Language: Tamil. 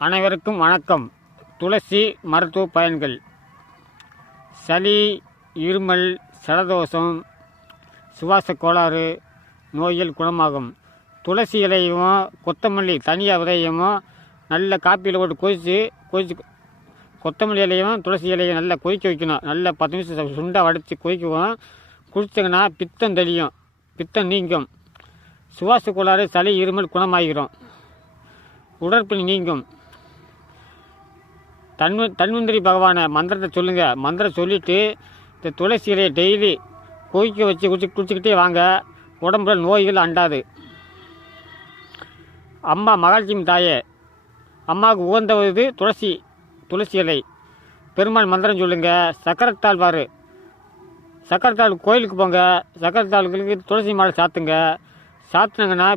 அனைவருக்கும் வணக்கம். துளசி மருத்துவ பயன்கள். சளி, இருமல், ஜலதோஷம், சுவாச கோளாறு நோய்கள் குணமாகும். துளசி இலையும் கொத்தமல்லி தனியாக விதையும் நல்ல காப்பியில் போட்டு கொதிச்சு கொத்தமல்லி இலையும் துளசி இலையும் நல்லா கொதிக்க வைக்கணும். நல்லா 10 நிமிஷம் சுண்டாக வடித்து கொதிக்குவோம். குடிச்சிங்கன்னா பித்தம் தெளியும், பித்தம் நீங்கும். சுவாச கோளாறு, சளி, இருமல் குணமாகிடும். உடற்பணி நீங்கும். தன்வந்திரி பகவானை மந்திரத்தை சொல்லுங்கள். மந்திரம் சொல்லிவிட்டு இந்த துளசி இலையை டெய்லி கொதிக்க வச்சு குடிச்சிக்கிட்டே வாங்க. உடம்புல நோய்கள் அண்டாது. அம்மா மகாலட்சுமி தாயே, அம்மாவுக்கு உகந்தது துளசி இலை. பெருமாள் மந்திரம் சொல்லுங்கள். சக்கரத்தாள் பாரு, சக்கரத்தாள் கோயிலுக்கு போங்க. சக்கரத்தாளுக்கு துளசி மாலை சாத்துங்க. சாத்துனாங்கன்னா